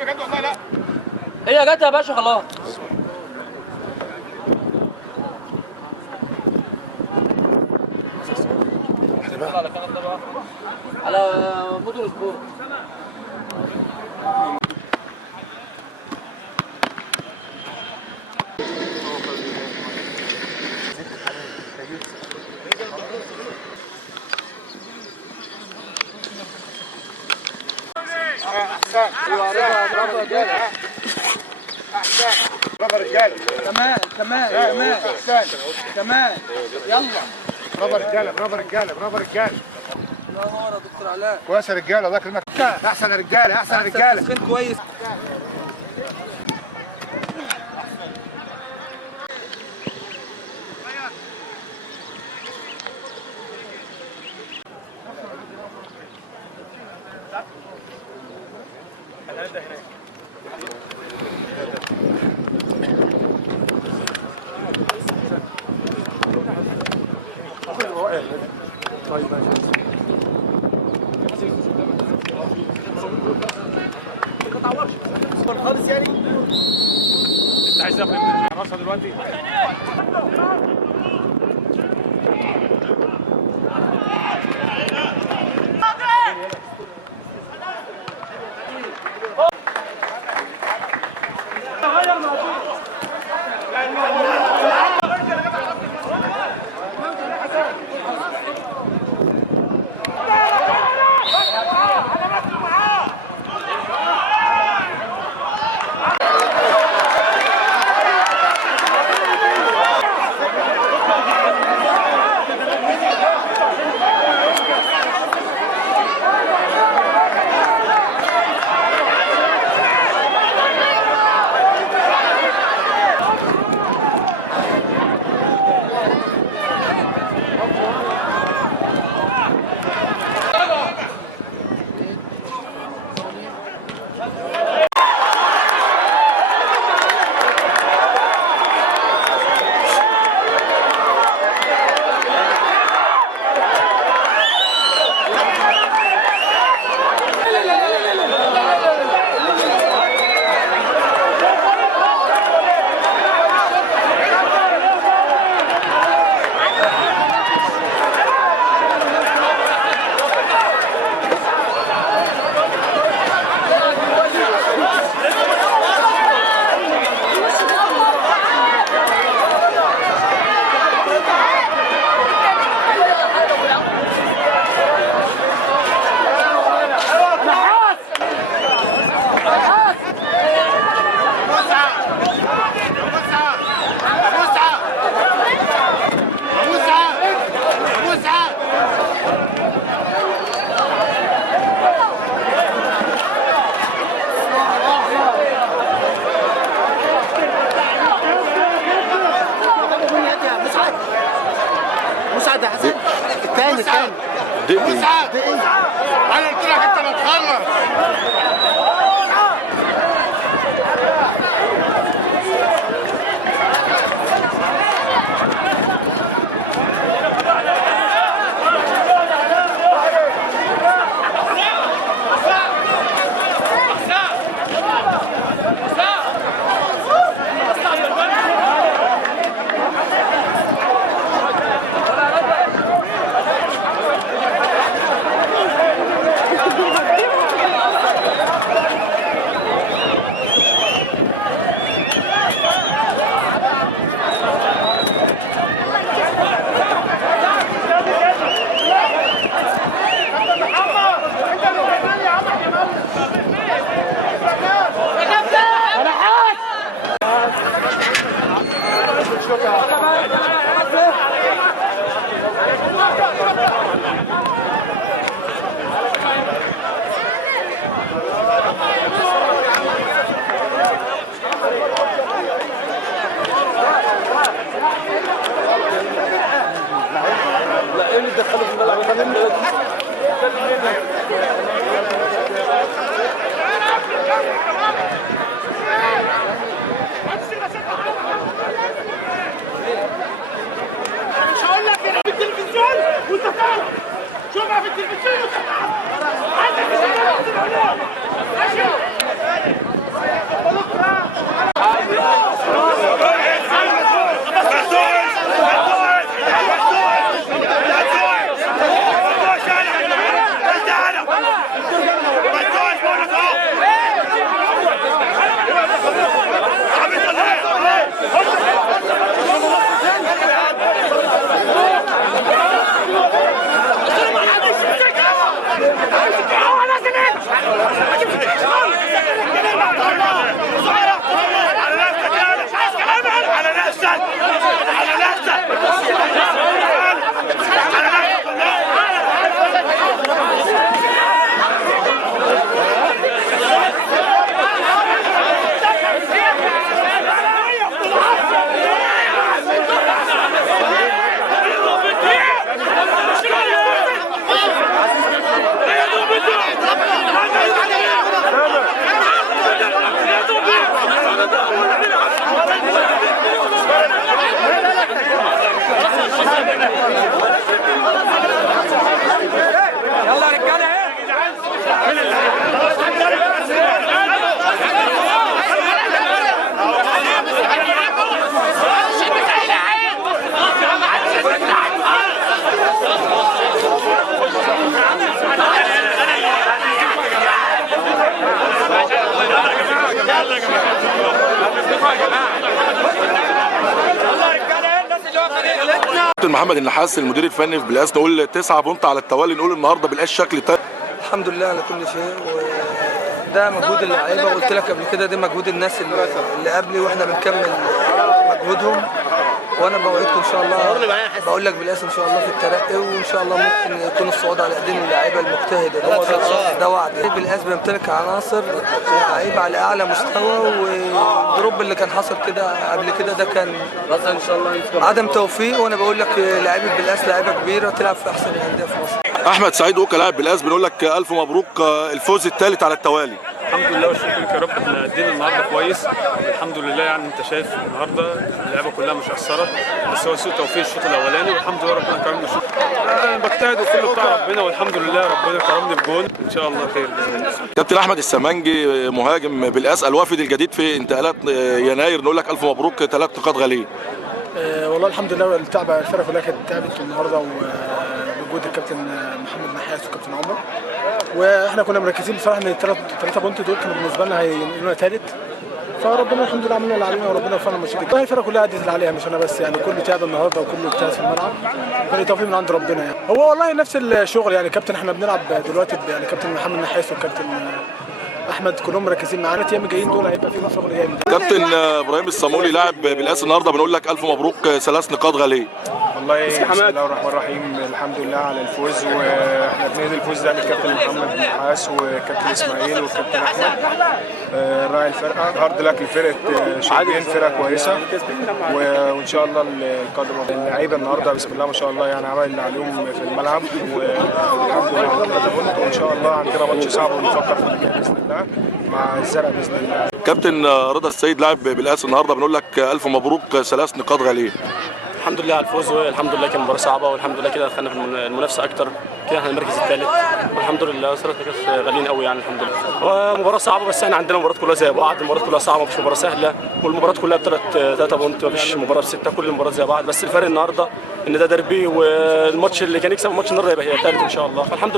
بجد والله. لا هي جت يا باشا خلاص. على مدن سبورت. احسن. ايوه برافو رجاله. احسن. برافو رجاله. كمان كمان كمان. احسن. كمان. يلا. برافو رجاله. برافو رجاله. برافو رجاله. الله ينور يا دكتور علاء. كويس يا رجاله. الله يكرمك. احسن يا رجاله. احسن يا رجاله. تسخين كويس. خالص يعني. انت عايز تاخد من راسها دلوقتي؟ مسعد يا حسن. الثاني مسعد. انا قلت لك انت ما تخلص. كابتن محمد النحاس المدير الفني في بالقاس، نقول 9 بونت على التوالي، نقول النهارده بالقاس شكل تاني. الحمد لله على كل شيء، وده مجهود اللعيبه، وقلت لك قبل كده ده مجهود الناس اللي قبلي، واحنا بنكمل مجهودهم. وانا بوعدكم ان شاء الله، بقول لك بالقاس ان شاء الله في الترقي، وان شاء الله ممكن يكون الصعود على ايدين اللعيبه المجتهده. ده وعد. بالقاس بيمتلك عناصر لعيبه على اعلى مستوى، والدروب اللي كان حصل كده قبل كده ده كان عدم توفيق. وانا بقول لك لعيبه بالقاس لعيبه كبيره تلعب في احسن الانديه في مصر. احمد سعيد اوكا لاعب بالقاس، بنقول لك الف مبروك الفوز الثالث على التوالي. الحمد لله والشكر لك يا رب. احنا ادينا النهارده كويس الحمد لله، يعني انت شايف النهارده اللعبه كلها مش قصرت، بس هو سوء توفيق الشوط الاولاني، والحمد لله ربنا كرمنا الشوط. انا بجتهد وكله بتاع ربنا، والحمد لله ربنا كرمني بجول، ان شاء الله خير باذن الله. كابتن احمد السمنجي مهاجم بالقاس الوافد الجديد في انتقالات يناير، نقول لك الف مبروك 3 نقاط غاليين. والله الحمد لله، الفرقه كلها كانت تعبت النهارده، وبوجود الكابتن محمد نحاس والكابتن عمر، واحنا كنا مركزين بصراحه ان ال3 بونت دول كانوا بالنسبه لنا هينقلونا ثالث، فربنا الحمد لله عملنا اللي علينا، وربنا وفقنا الماتش ده. الفرقه كلها ادت اللي عليها، مش انا بس، يعني كله تعب النهارده وكله اجتهد في الملعب، كان توفيق من عند ربنا. يعني هو والله نفس الشغل، يعني كابتن احنا بنلعب دلوقتي، يعني كابتن محمد نحاس والكابتن احمد كلهم مركزين معانا. الايام الجايين دول هيبقى فيهم شغل جامد. كابتن ابراهيم الصامولي لاعب بالقاس النهارده، بنقول لك الف مبروك 3 نقاط غاليين. والله بسم الله الرحمن الرحيم، الحمد لله على الفوز، واحنا بنهدي الفوز ده للكابتن محمد نحاس والكابتن اسماعيل والكابتن احمد راعي الفرقه. هارد لك لفرقه شبين، فرقه كويسه، وان شاء الله القادم اللعيبه النهارده بسم الله ما شاء الله، يعني عمل اللي عليهم في الملعب، والحمد لله على 3 بونت، وان شاء الله عندنا ماتش صعب ونفكر في اللي جاي باذن الله مع الزرق باذن الله. كابتن رضا السيد لاعب بالقاس النهارده، بنقول لك الف مبروك 3 نقاط غاليين. الحمد لله على الفوز، والحمد لله كان مباراه صعبه، والحمد لله كده دخلنا في المنافسه اكتر، كده احنا المركز الثالث، والحمد لله 3 نقاط غاليين قوي يعني الحمد لله. هو مباراه صعبه، بس احنا عندنا المباريات كلها زي بعض، المباريات كلها صعبه، مفيش مباراه سهله، والمباريات كلها ب3 بونت، مفيش مباراه ب6، كل المباريات زي بعض، بس الفرق النهارده ان ده ديربي، والماتش اللي كان يكسب الماتش النهارده يبقى ثالث ان شاء الله، فالحمد لله.